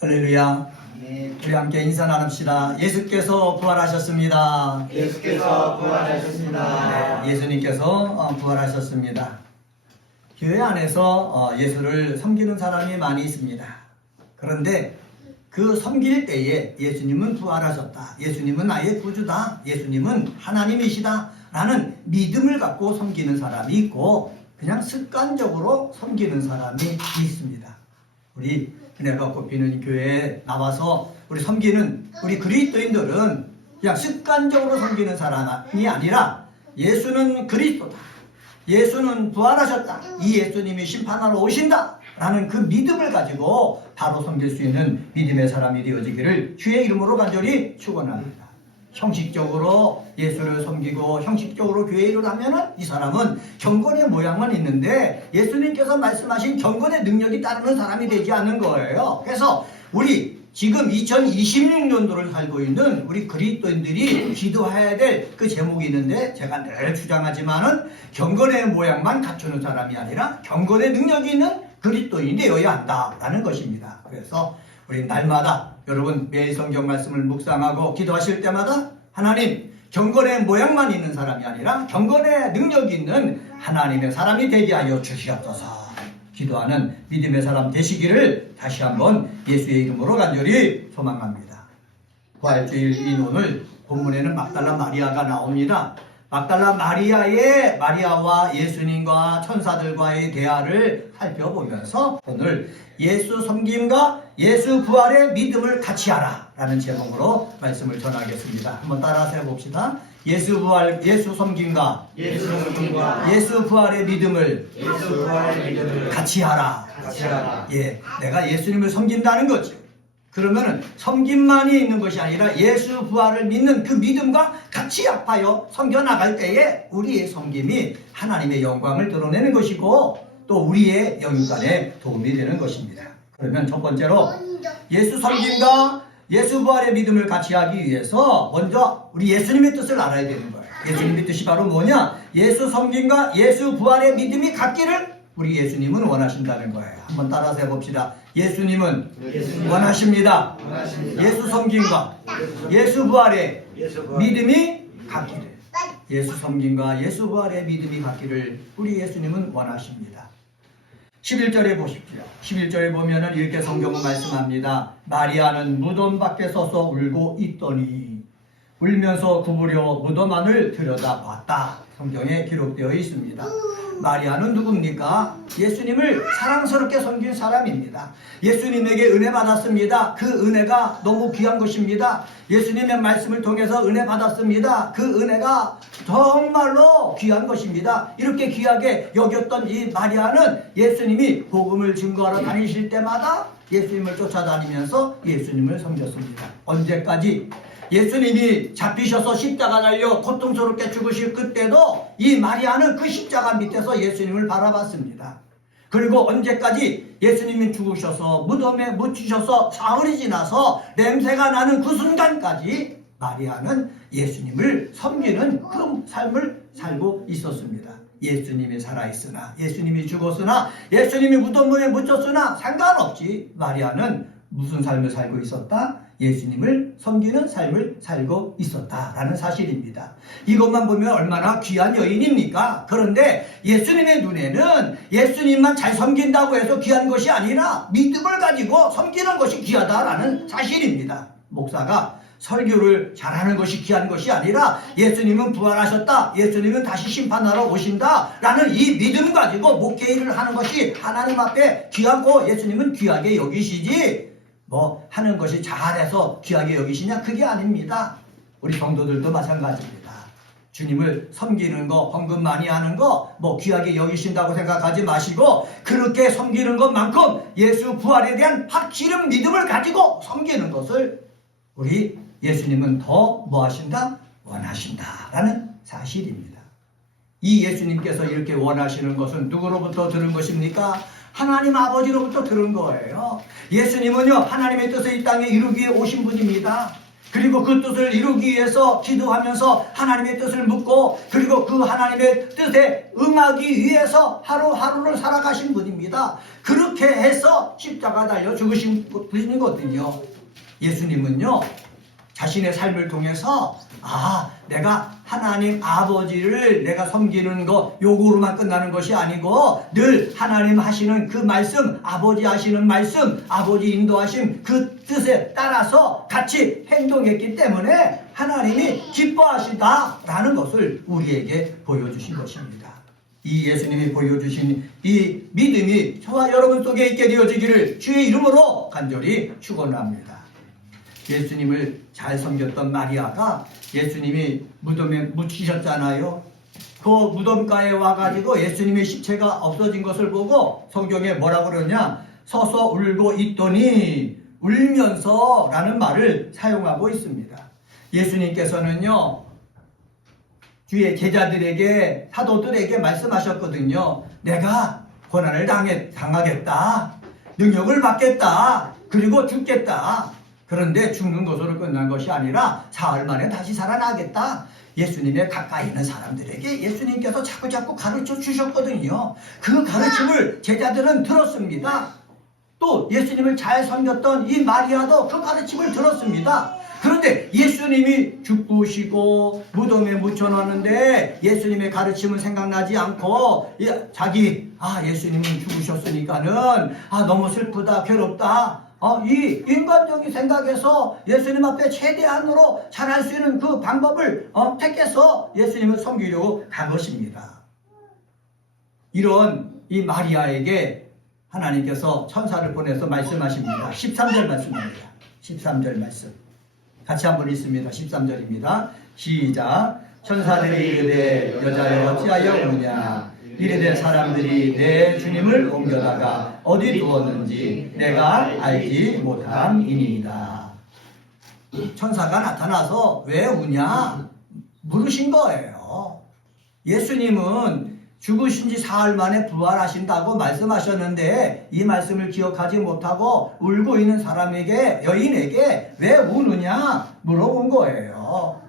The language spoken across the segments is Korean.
할렐루야. 우리 함께 인사 나눕시다. 예수께서 부활하셨습니다. 예수께서 부활하셨습니다. 네, 예수님께서 부활하셨습니다. 교회 안에서 예수를 섬기는 사람이 많이 있습니다. 그런데 그 섬길 때에 예수님은 부활하셨다, 예수님은 나의 구주다, 예수님은 하나님이시다 라는 믿음을 갖고 섬기는 사람이 있고, 그냥 습관적으로 섬기는 사람이 있습니다. 우리 은혜가 꽃피는 교회에 나와서 우리 섬기는 우리 그리스도인들은 그냥 습관적으로 섬기는 사람이 아니라 예수는 그리스도다, 예수는 부활하셨다, 이 예수님이 심판하러 오신다 라는 그 믿음을 가지고 바로 섬길 수 있는 믿음의 사람이 되어지기를 주의 이름으로 간절히 축원합니다. 형식적으로 예수를 섬기고 형식적으로 교회에 일어나면은 이 사람은 경건의 모양만 있는데 예수님께서 말씀하신 경건의 능력이 따르는 사람이 되지 않는 거예요. 그래서 우리 지금 2026년도를 살고 있는 우리 그리스도인들이 기도해야 될 그 제목이 있는데, 제가 늘 주장하지만은 경건의 모양만 갖추는 사람이 아니라 경건의 능력이 있는 그리스도인이 되어야 한다라는 것입니다. 그래서 우리 날마다 여러분 매일 성경 말씀을 묵상하고 기도하실 때마다 하나님, 경건의 모양만 있는 사람이 아니라 경건의 능력이 있는 하나님의 사람이 되게 하여 주시옵소서 기도하는 믿음의 사람 되시기를 다시 한번 예수의 이름으로 간절히 소망합니다. 부활주일 오늘 본문에는 막달라 마리아가 나옵니다. 막달라 마리아와 예수님과 천사들과의 대화를 살펴보면서 오늘 예수 섬김과 예수 부활의 믿음을 같이 하라 라는 제목으로 말씀을 전하겠습니다. 한번 따라서 해봅시다. 예수 부활, 예수 섬김과 예수 부활의 믿음을 같이 하라. 예, 내가 예수님을 섬긴다는 거죠. 그러면은 섬김만이 있는 것이 아니라 예수 부활을 믿는 그 믿음과 같이 합하여 섬겨 나갈 때에 우리의 섬김이 하나님의 영광을 드러내는 것이고 또 우리의 영육간에 도움이 되는 것입니다. 그러면 첫 번째로 예수 섬김과 예수 부활의 믿음을 같이 하기 위해서 먼저 우리 예수님의 뜻을 알아야 되는 거예요. 예수님의 뜻이 바로 뭐냐? 예수 섬김과 예수 부활의 믿음이 같기를 우리 예수님은 원하신다는 거예요. 한번 따라서 해봅시다. 예수님은 원하십니다. 예수 섬김과 예수 부활의 믿음이 같기를. 예수 섬김과 예수 부활의 믿음이 같기를 우리 예수님은 원하십니다. 11절에 보십시오. 11절에 보면은 이렇게 성경은 말씀합니다. 마리아는 무덤 밖에 서서 울고 있더니 울면서 구부려 무덤 안을 들여다봤다. 성경에 기록되어 있습니다. 마리아는 누굽니까? 예수님을 사랑스럽게 섬긴 사람입니다. 예수님에게 은혜 받았습니다. 그 은혜가 너무 귀한 것입니다. 예수님의 말씀을 통해서 은혜 받았습니다. 그 은혜가 정말로 귀한 것입니다. 이렇게 귀하게 여겼던 이 마리아는 예수님이 복음을 증거하러 다니실 때마다 예수님을 쫓아다니면서 예수님을 섬겼습니다. 언제까지? 예수님이 잡히셔서 십자가 달려 고통스럽게 죽으실 그때도 이 마리아는 그 십자가 밑에서 예수님을 바라봤습니다. 그리고 언제까지? 예수님이 죽으셔서 무덤에 묻히셔서 사흘이 지나서 냄새가 나는 그 순간까지 마리아는 예수님을 섬기는 그 삶을 살고 있었습니다. 예수님이 살아있으나, 예수님이 죽었으나, 예수님이 무덤에 묻혔으나 상관없이 마리아는 무슨 삶을 살고 있었다? 예수님을 섬기는 삶을 살고 있었다라는 사실입니다. 이것만 보면 얼마나 귀한 여인입니까? 그런데 예수님의 눈에는 예수님만 잘 섬긴다고 해서 귀한 것이 아니라 믿음을 가지고 섬기는 것이 귀하다라는 사실입니다. 목사가 설교를 잘하는 것이 귀한 것이 아니라 예수님은 부활하셨다, 예수님은 다시 심판하러 오신다 라는 이 믿음 가지고 목회 일을 하는 것이 하나님 앞에 귀하고 예수님은 귀하게 여기시지, 뭐 하는 것이 잘해서 귀하게 여기시냐? 그게 아닙니다. 우리 성도들도 마찬가지입니다. 주님을 섬기는 거, 헌금 많이 하는 거 뭐 귀하게 여기신다고 생각하지 마시고, 그렇게 섬기는 것만큼 예수 부활에 대한 확실한 믿음을 가지고 섬기는 것을 우리 예수님은 더 뭐 하신다? 원하신다라는 사실입니다. 이 예수님께서 이렇게 원하시는 것은 누구로부터 들은 것입니까? 하나님 아버지로부터 들은 거예요. 예수님은요, 하나님의 뜻을 이 땅에 이루기 위해 오신 분입니다. 그리고 그 뜻을 이루기 위해서 기도하면서 하나님의 뜻을 묻고 그리고 그 하나님의 뜻에 응하기 위해서 하루하루를 살아가신 분입니다. 그렇게 해서 십자가 달려 죽으신 분이거든요. 예수님은요, 자신의 삶을 통해서 내가 하나님 아버지를 내가 섬기는 거 요거로만 끝나는 것이 아니고 늘 하나님 하시는 그 말씀, 아버지 하시는 말씀, 아버지 인도하신 그 뜻에 따라서 같이 행동했기 때문에 하나님이 기뻐하시다라는 것을 우리에게 보여주신 것입니다. 이 예수님이 보여주신 이 믿음이 저와 여러분 속에 있게 되어지기를 주의 이름으로 간절히 축원합니다. 예수님을 잘 섬겼던 마리아가 예수님이 무덤에 묻히셨잖아요. 그 무덤가에 와가지고 예수님의 시체가 없어진 것을 보고 성경에 뭐라고 그러냐, 서서 울고 있더니 울면서 라는 말을 사용하고 있습니다. 예수님께서는요, 주의 제자들에게, 사도들에게 말씀하셨거든요. 내가 고난을 당하겠다, 능력을 받겠다, 그리고 죽겠다. 그런데 죽는 것으로 끝난 것이 아니라 사흘 만에 다시 살아나겠다. 예수님의 가까이 있는 사람들에게 예수님께서 자꾸자꾸 가르쳐 주셨거든요. 그 가르침을 제자들은 들었습니다. 또 예수님을 잘 섬겼던 이 마리아도 그 가르침을 들었습니다. 그런데 예수님이 죽으시고 무덤에 묻혀놨는데 예수님의 가르침은 생각나지 않고 예수님은 죽으셨으니까는 너무 슬프다, 괴롭다, 이 인간적인 생각에서 예수님 앞에 최대한으로 잘할 수 있는 그 방법을 택해서 예수님을 섬기려고 간 것입니다. 이런 이 마리아에게 하나님께서 천사를 보내서 말씀하십니다. 13절 말씀입니다. 13절 말씀 같이 한번 읽습니다. 13절입니다. 시작. 천사들이 이르되 여자여 어찌하여 우느냐, 이르되 사람들이 내 주님을 옮겨다가 어디 두었는지 내가 알지 못함이니이다. 천사가 나타나서 왜 우냐 물으신 거예요. 예수님은 죽으신 지 사흘 만에 부활하신다고 말씀하셨는데 이 말씀을 기억하지 못하고 울고 있는 여인에게 왜 우느냐 물어본 거예요.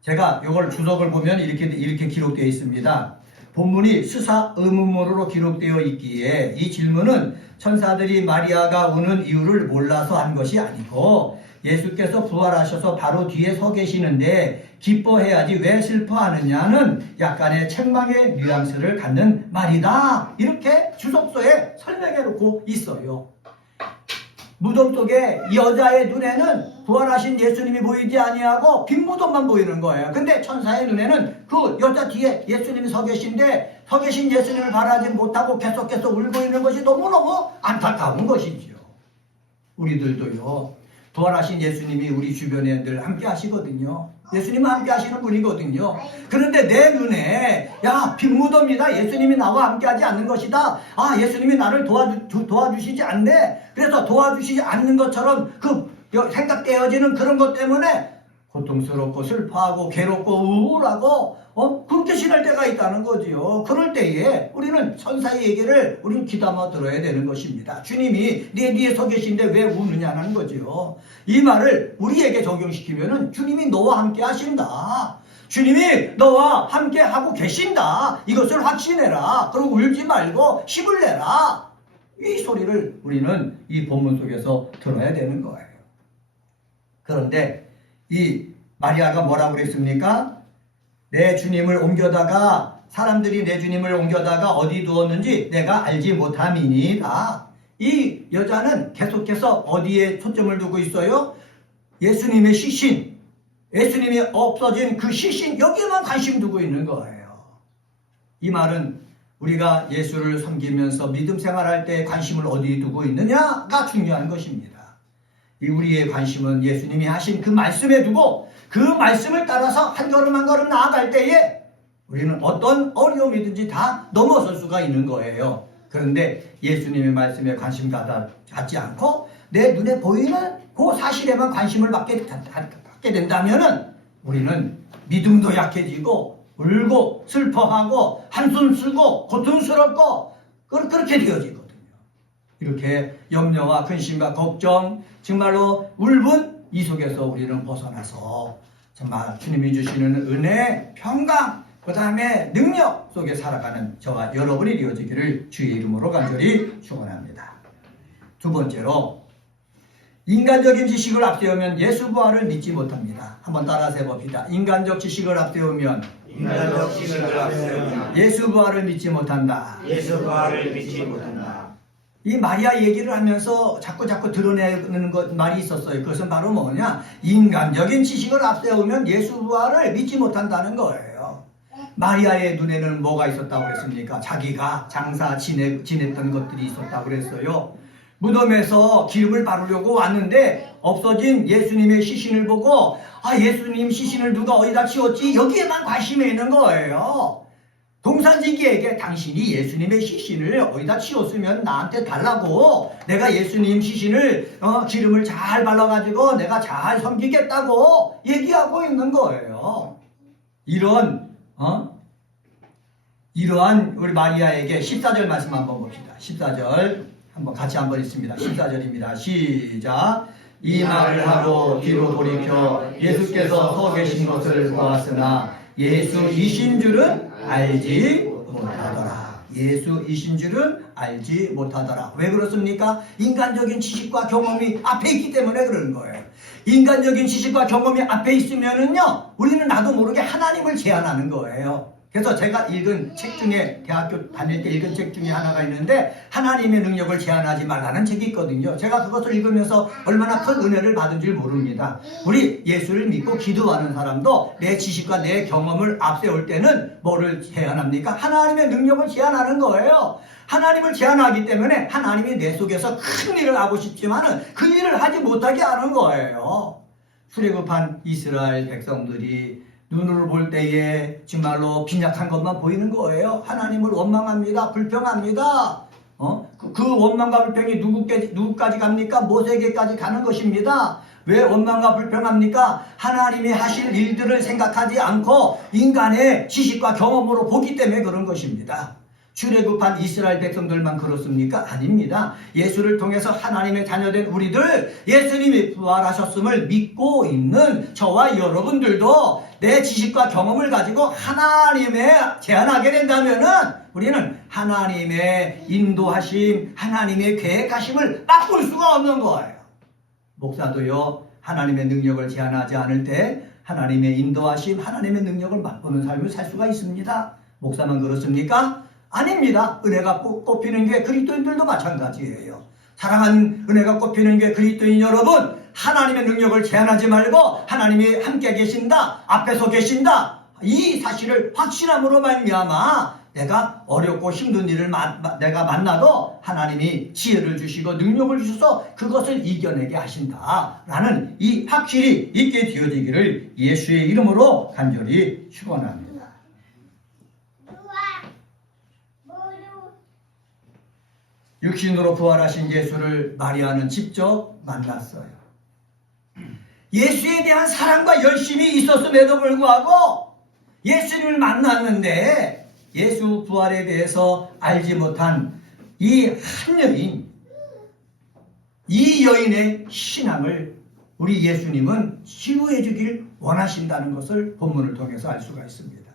제가 이걸 주석을 보면 이렇게 기록되어 있습니다. 본문이 수사 의문문으로 기록되어 있기에 이 질문은 천사들이 마리아가 우는 이유를 몰라서 한 것이 아니고 예수께서 부활하셔서 바로 뒤에 서 계시는데 기뻐해야지 왜 슬퍼하느냐는 약간의 책망의 뉘앙스를 갖는 말이다. 이렇게 주석서에 설명해 놓고 있어요. 무덤 속에 이 여자의 눈에는 부활하신 예수님이 보이지 아니하고 빈 무덤만 보이는 거예요. 근데 천사의 눈에는 그 여자 뒤에 예수님이 서 계신데 서 계신 예수님을 바라지 못하고 계속해서 울고 있는 것이 너무너무 안타까운 것이지요. 우리들도요, 부활하신 예수님이 우리 주변에 늘 함께 하시거든요. 예수님은 함께 하시는 분이거든요. 그런데 내 눈에 빈 무덤이다, 예수님이 나와 함께 하지 않는 것이다, 예수님이 나를 도와주시지 않네, 그래서 도와주시지 않는 것처럼 생각되어지는 그런 것 때문에 고통스럽고 슬퍼하고 괴롭고 우울하고 그렇게 지낼 때가 있다는 거지요. 그럴 때에 우리는 천사의 얘기를 우리는 귀담아 들어야 되는 것입니다. 주님이 내 뒤에 서 계신데 왜 우느냐는 거지요. 이 말을 우리에게 적용시키면은 주님이 너와 함께 하신다, 주님이 너와 함께 하고 계신다, 이것을 확신해라. 그리고 울지 말고 힘을 내라. 이 소리를 우리는 이 본문 속에서 들어야 되는 거예요. 그런데 이 마리아가 뭐라고 그랬습니까? 내 주님을 옮겨다가, 사람들이 내 주님을 옮겨다가 어디 두었는지 내가 알지 못함이니라. 이 여자는 계속해서 어디에 초점을 두고 있어요? 예수님의 시신, 예수님이 없어진 그 시신, 여기에만 관심 두고 있는 거예요. 이 말은 우리가 예수를 섬기면서 믿음 생활할 때 관심을 어디에 두고 있느냐가 중요한 것입니다. 이 우리의 관심은 예수님이 하신 그 말씀에 두고 그 말씀을 따라서 한 걸음 한 걸음 나아갈 때에 우리는 어떤 어려움이든지 다 넘어설 수가 있는 거예요. 그런데 예수님의 말씀에 관심 갖지 않고 내 눈에 보이는 그 사실에만 관심을 갖게 된다면은 우리는 믿음도 약해지고 울고 슬퍼하고 한숨 쓰고 고통스럽고 그렇게 되어지거든요. 이렇게 염려와 근심과 걱정, 정말로 울분 이 속에서 우리는 벗어나서 정말 주님이 주시는 은혜, 평강, 그 다음에 능력 속에 살아가는 저와 여러분이 되어지기를 주의 이름으로 간절히 축원합니다. 두 번째로, 인간적인 지식을 앞세우면 예수 부활을 믿지 못합니다. 한번 따라서 해봅시다. 인간적 지식을 앞세우면 인간적 지식을 앞세우면 예수 부활을 믿지 못한다. 예수 부활을 믿지 못한다. 이 마리아 얘기를 하면서 자꾸 드러내는 말이 있었어요. 그것은 바로 뭐냐? 인간적인 지식을 앞세우면 예수 부활을 믿지 못한다는 거예요. 마리아의 눈에는 뭐가 있었다고 그랬습니까? 자기가 장사 지냈던 것들이 있었다고 그랬어요. 무덤에서 기름을 바르려고 왔는데 없어진 예수님의 시신을 보고 예수님 시신을 누가 어디다 치웠지? 여기에만 관심이 있는 거예요. 동산지기에게 당신이 예수님의 시신을 어디다 치웠으면 나한테 달라고, 내가 예수님 시신을 기름을 잘 발라가지고 내가 잘 섬기겠다고 얘기하고 있는 거예요. 이러한 우리 마리아에게 14절 말씀 한번 봅시다. 14절 한번 같이 한번 읽습니다. 14절입니다. 시작. 이 말을 하고 뒤로 돌이켜 예수께서 서 계신 것을 보았으나 예수이신 줄은 알지 못하더라. 예수이신 줄은 알지 못하더라. 왜 그렇습니까? 인간적인 지식과 경험이 앞에 있기 때문에 그러는 거예요. 인간적인 지식과 경험이 앞에 있으면은요, 우리는 나도 모르게 하나님을 제한하는 거예요. 그래서 제가 읽은 책 중에, 대학교 다닐 때 읽은 책 중에 하나가 있는데, 하나님의 능력을 제한하지 말라는 책이 있거든요. 제가 그것을 읽으면서 얼마나 큰 은혜를 받은 줄 모릅니다. 우리 예수를 믿고 기도하는 사람도 내 지식과 내 경험을 앞세울 때는 뭐를 제한합니까? 하나님의 능력을 제한하는 거예요. 하나님을 제한하기 때문에 하나님이 내 속에서 큰 일을 하고 싶지만은 그 일을 하지 못하게 하는 거예요. 출애굽한 이스라엘 백성들이 눈으로 볼 때에 정말로 빈약한 것만 보이는 거예요. 하나님을 원망합니다. 불평합니다. 그 원망과 불평이 누구까지 갑니까? 모세에게까지 가는 것입니다. 왜 원망과 불평합니까? 하나님이 하실 일들을 생각하지 않고 인간의 지식과 경험으로 보기 때문에 그런 것입니다. 출애굽한 이스라엘 백성들만 그렇습니까? 아닙니다. 예수를 통해서 하나님의 자녀된 우리들, 예수님이 부활하셨음을 믿고 있는 저와 여러분들도 내 지식과 경험을 가지고 하나님의 제한하게 된다면은 우리는 하나님의 인도하심, 하나님의 계획하심을 바꿀 수가 없는 거예요. 목사도요, 하나님의 능력을 제한하지 않을 때 하나님의 인도하심, 하나님의 능력을 맛보는 삶을 살 수가 있습니다. 목사만 그렇습니까? 아닙니다. 은혜가 꼽히는 게 그리스도인들도 마찬가지예요. 사랑하는 은혜가 꼽히는 게 그리스도인 여러분, 하나님의 능력을 제한하지 말고 하나님이 함께 계신다, 앞에서 계신다, 이 사실을 확신함으로 말미암아 내가 어렵고 힘든 일을 내가 만나도 하나님이 지혜를 주시고 능력을 주셔서 그것을 이겨내게 하신다라는 이 확실히 있게 되어지기를 예수의 이름으로 간절히 축원합니다. 육신으로 부활하신 예수를 마리아는 직접 만났어요. 예수에 대한 사랑과 열심이 있었음에도 불구하고 예수님을 만났는데 예수 부활에 대해서 알지 못한 이 한 여인, 이 여인의 신앙을 우리 예수님은 치유해 주길 원하신다는 것을 본문을 통해서 알 수가 있습니다.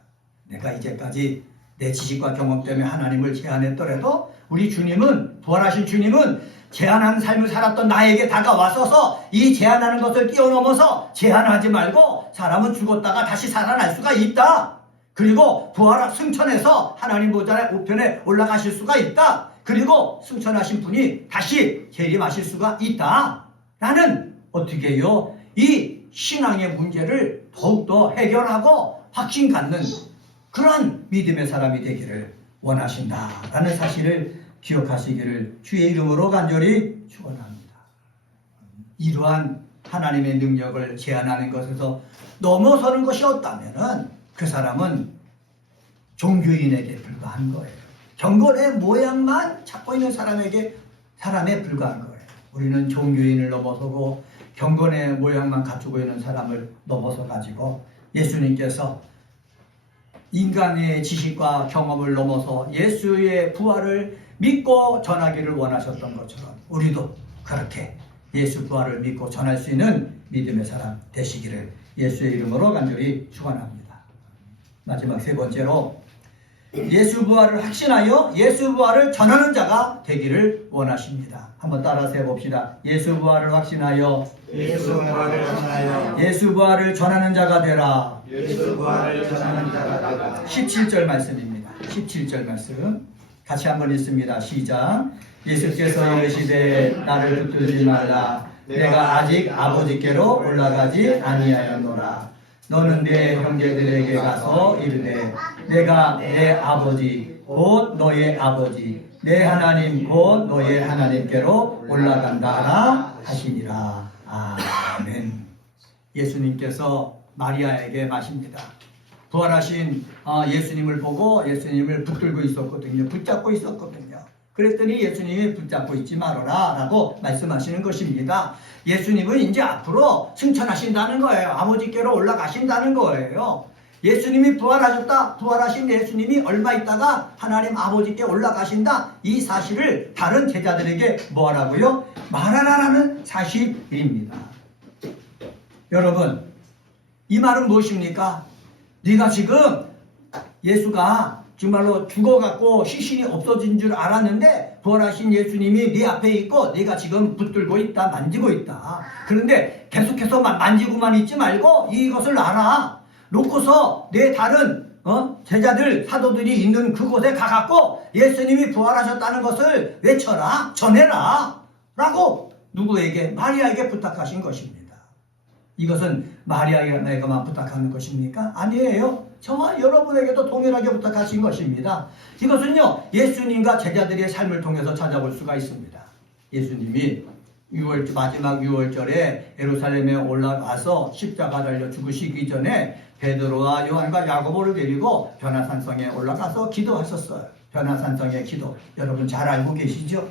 내가 이제까지 내 지식과 경험 때문에 하나님을 제한했더라도 우리 주님은, 부활하신 주님은 제한한 삶을 살았던 나에게 다가와서서 이 제한하는 것을 뛰어넘어서 제한하지 말고 사람은 죽었다가 다시 살아날 수가 있다. 그리고 승천해서 하나님 보좌의 우편에 올라가실 수가 있다. 그리고 승천하신 분이 다시 재림하실 수가 있다. 라는 어떻게 해요? 이 신앙의 문제를 더욱더 해결하고 확신 갖는 그러한 믿음의 사람이 되기를 원하신다라는 사실을 기억하시기를 주의 이름으로 간절히 축원합니다. 이러한 하나님의 능력을 제한하는 것에서 넘어서는 것이 없다면은 그 사람은 종교인에게 불과한 거예요. 경건의 모양만 찾고 있는 사람에 불과한 거예요. 우리는 종교인을 넘어서고 경건의 모양만 갖추고 있는 사람을 넘어서 가지고 예수님께서 인간의 지식과 경험을 넘어서 예수의 부활을 믿고 전하기를 원하셨던 것처럼 우리도 그렇게 예수 부활을 믿고 전할 수 있는 믿음의 사람 되시기를 예수의 이름으로 간절히 축원합니다. 마지막 세 번째로 예수 부활을 확신하여 예수 부활을 전하는 자가 되기를 원하십니다. 한번 따라서 해봅시다. 예수 부활을 확신하여 예수 부활을 전하여 예수 부활을 전하는 자가 되라. 예수 부활을 전하는 자가 되라. 17절 말씀입니다. 17절 말씀 같이 한번 읽습니다. 시작. 예수께서 이르시되 나를 붙들지 말라. 내가 아직 아버지께로 올라가지 아니하였노라. 너는 내 형제들에게 가서 이르되 내가 내 아버지 곧 너의 아버지 내 하나님 곧 너의 하나님께로 올라간다 하시니라. 아멘. 예수님께서 마리아에게 마십니다. 부활하신 예수님을 보고 예수님을 붙들고 있었거든요. 붙잡고 있었거든요. 그랬더니 예수님이 붙잡고 있지 말아라 라고 말씀하시는 것입니다. 예수님은 이제 앞으로 승천하신다는 거예요. 아버지께로 올라가신다는 거예요. 예수님이 부활하셨다. 부활하신 예수님이 얼마 있다가 하나님 아버지께 올라가신다. 이 사실을 다른 제자들에게 뭐하라고요? 말하라라는 사실입니다. 여러분, 이 말은 무엇입니까? 네가 지금 예수가 정말로 죽어갖고 시신이 없어진 줄 알았는데 부활하신 예수님이 네 앞에 있고 네가 지금 붙들고 있다, 만지고 있다. 그런데 계속해서 만지고만 있지 말고 이것을 알아. 놓고서 내 다른 제자들, 사도들이 있는 그곳에 가갖고 예수님이 부활하셨다는 것을 외쳐라, 전해라 라고 누구에게? 마리아에게 부탁하신 것입니다. 이것은 마리아에게만 부탁하는 것입니까? 아니에요. 저와 여러분에게도 동일하게 부탁하신 것입니다. 이것은요, 예수님과 제자들의 삶을 통해서 찾아볼 수가 있습니다. 예수님이 마지막 6월절에 예루살렘에 올라가서 십자가 달려 죽으시기 전에 베드로와 요한과 야고보를 데리고 변화산성에 올라가서 기도하셨어요. 변화산성의 기도. 여러분 잘 알고 계시죠?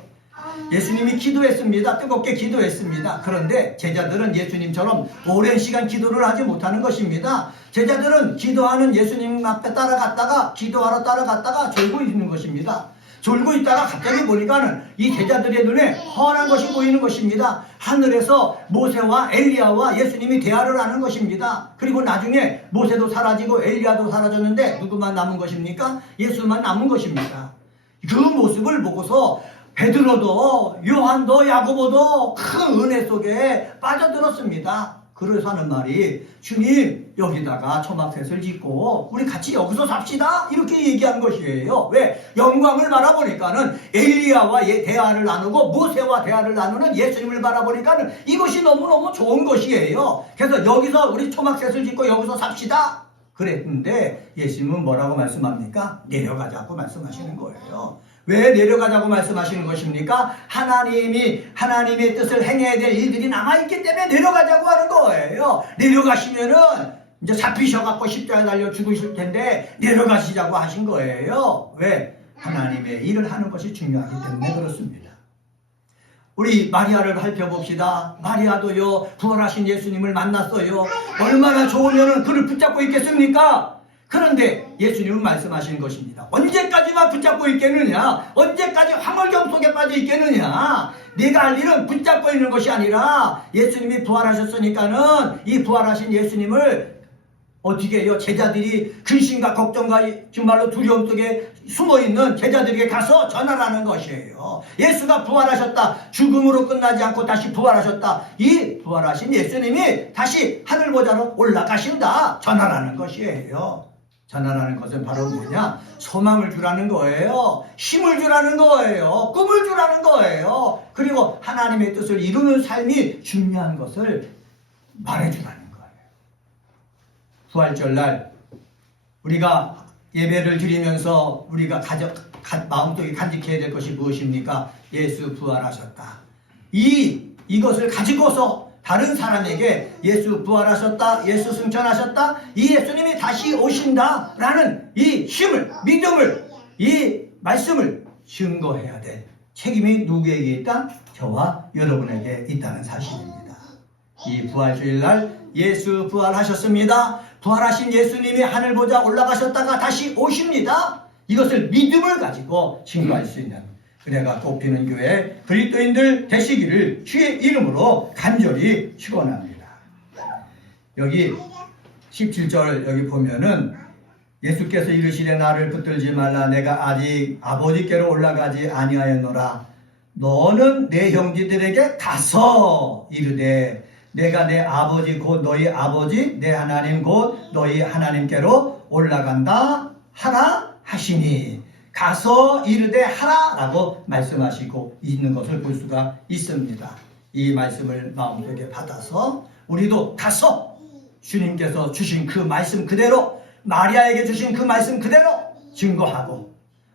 예수님이 기도했습니다. 뜨겁게 기도했습니다. 그런데 제자들은 예수님처럼 오랜 시간 기도를 하지 못하는 것입니다. 제자들은 기도하는 예수님 앞에 따라갔다가 기도하러 따라갔다가 졸고 있는 것입니다. 졸고 있다가 갑자기 보니까는 이 제자들의 눈에 환한 것이 보이는 것입니다. 하늘에서 모세와 엘리야와 예수님이 대화를 하는 것입니다. 그리고 나중에 모세도 사라지고 엘리야도 사라졌는데 누구만 남은 것입니까? 예수만 남은 것입니다. 그 모습을 보고서 베드로도 요한도 야고보도 큰 은혜 속에 빠져들었습니다. 그래서 하는 말이 주님 여기다가 초막셋을 짓고 우리 같이 여기서 삽시다 이렇게 얘기한 것이에요. 왜? 영광을 바라보니까는 엘리야와 대화를 나누고 모세와 대화를 나누는 예수님을 바라보니까는 이것이 너무너무 좋은 것이에요. 그래서 여기서 우리 초막셋을 짓고 여기서 삽시다 그랬는데 예수님은 뭐라고 말씀합니까? 내려가자고 말씀하시는 거예요. 왜 내려가자고 말씀하시는 것입니까? 하나님의 뜻을 행해야 될 일들이 남아있기 때문에 내려가자고 하는 거예요. 내려가시면은 이제 잡히셔갖고 십자가에 달려 죽으실 텐데 내려가시자고 하신 거예요. 왜? 하나님의 일을 하는 것이 중요하기 때문에 그렇습니다. 우리 마리아를 살펴봅시다. 마리아도요, 부활하신 예수님을 만났어요. 얼마나 좋으면은 그를 붙잡고 있겠습니까? 그런데 예수님은 말씀하시는 것입니다. 언제까지만 붙잡고 있겠느냐? 언제까지 황홀경 속에 빠져 있겠느냐? 네가 할 일은 붙잡고 있는 것이 아니라 예수님이 부활하셨으니까는 이 부활하신 예수님을 어떻게 해요? 제자들이 근심과 걱정과 정말로 두려움 속에 숨어있는 제자들에게 가서 전하라는 것이에요. 예수가 부활하셨다. 죽음으로 끝나지 않고 다시 부활하셨다. 이 부활하신 예수님이 다시 하늘보좌로 올라가신다. 전하라는 것이에요. 전하라는 것은 바로 뭐냐? 소망을 주라는 거예요. 힘을 주라는 거예요. 꿈을 주라는 거예요. 그리고 하나님의 뜻을 이루는 삶이 중요한 것을 말해주라는 거예요. 부활절날 우리가 예배를 드리면서 우리가 마음속에 간직해야 될 것이 무엇입니까? 예수 부활하셨다. 이것을 가지고서 다른 사람에게 예수 부활하셨다, 예수 승천하셨다, 이 예수님이 다시 오신다라는 이 힘을, 믿음을, 이 말씀을 증거해야 될 책임이 누구에게 있다? 저와 여러분에게 있다는 사실입니다. 이 부활주일날 예수 부활하셨습니다. 부활하신 예수님이 하늘보좌 올라가셨다가 다시 오십니다. 이것을 믿음을 가지고 증거할 수 있는 그래가 꽃피는 교회 그리스도인들 되시기를 주의 이름으로 간절히 축원합니다. 여기 17절 여기 보면은 예수께서 이르시되 나를 붙들지 말라 내가 아직 아버지께로 올라가지 아니하였노라. 너는 내 형제들에게 가서 이르되 내가 내 아버지 곧 너희 아버지 내 하나님 곧 너희 하나님께로 올라간다 하라 하시니 가서 이르되 하라라고 말씀하시고 있는 것을 볼 수가 있습니다. 이 말씀을 마음속에 받아서 우리도 가서 주님께서 주신 그 말씀 그대로 마리아에게 주신 그 말씀 그대로 증거하고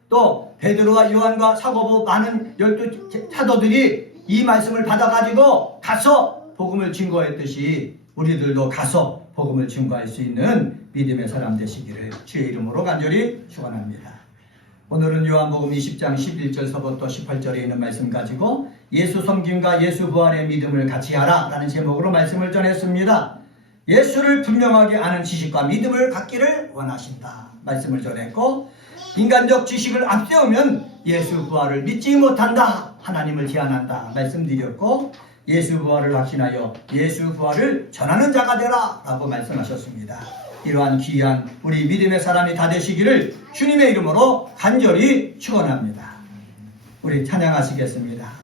또 베드로와 요한과 사고보 많은 12 사도들이 이 말씀을 받아가지고 가서 복음을 증거했듯이 우리들도 가서 복음을 증거할 수 있는 믿음의 사람 되시기를 주의 이름으로 간절히 축원합니다. 오늘은 요한복음 20장 11절서부터 18절에 있는 말씀 가지고 예수 섬김과 예수 부활의 믿음을 같이 하라 라는 제목으로 말씀을 전했습니다. 예수를 분명하게 아는 지식과 믿음을 갖기를 원하신다 말씀을 전했고 인간적 지식을 앞세우면 예수 부활을 믿지 못한다 하나님을 제안한다 말씀드렸고 예수 부활을 확신하여 예수 부활을 전하는 자가 되라 라고 말씀하셨습니다. 이러한 귀한 우리 믿음의 사람이 다 되시기를 주님의 이름으로 간절히 축원합니다. 우리 찬양하시겠습니다.